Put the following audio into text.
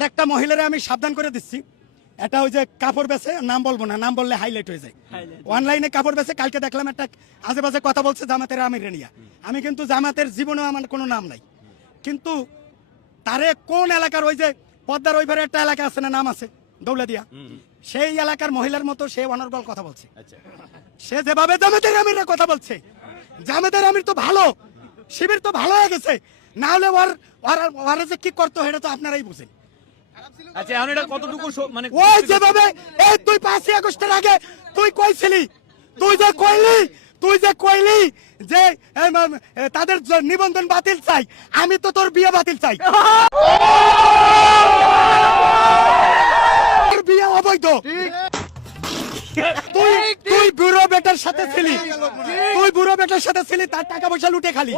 আরেকটা মহিলারে আমি সাবধান করে দিচ্ছি, এটা ওই যে কাপড় বেচে, নাম বলবো না, নাম বললে হাইলাইট হয়ে যায়। অনলাইনে কাপড় বেচে, কালকে দেখলাম একটা আজে বাজে কথা বলছে জামাতের আমির নিয়া। আমি কিন্তু জামাতের জীবনেও আমার কোনো নাম নাই, কিন্তু তারে কোন এলাকার ওই যে পদ্মার ওই পারে একটা এলাকা আছে না, নাম আছে দৌলাদিয়া, সেই এলাকার মহিলার মতো সে অনর্গল কথা বলছে। সে যেভাবে জামাতের আমিরের কথা বলছে, জামাতের আমির তো ভালো, শিবির তো ভালো হয়ে গেছে, না হলে ওরা যে কি করতো সেটা তো আপনারাই বুঝেন। আচ্ছা এখন এটা কতটুকু মানে ওই যেভাবে এই তুই 5ই আগস্টের আগে তুই কইছিলি, তুই যে কইলি যে তাদের নিবন্ধন বাতিল চাই, আমি তো তোর বিয়ে বাতিল চাই। তোর বিয়ে অবৈধ। তুই বুড়ো বেটার সাথে ছিলি, তার টাকা পয়সা লুটে খালি।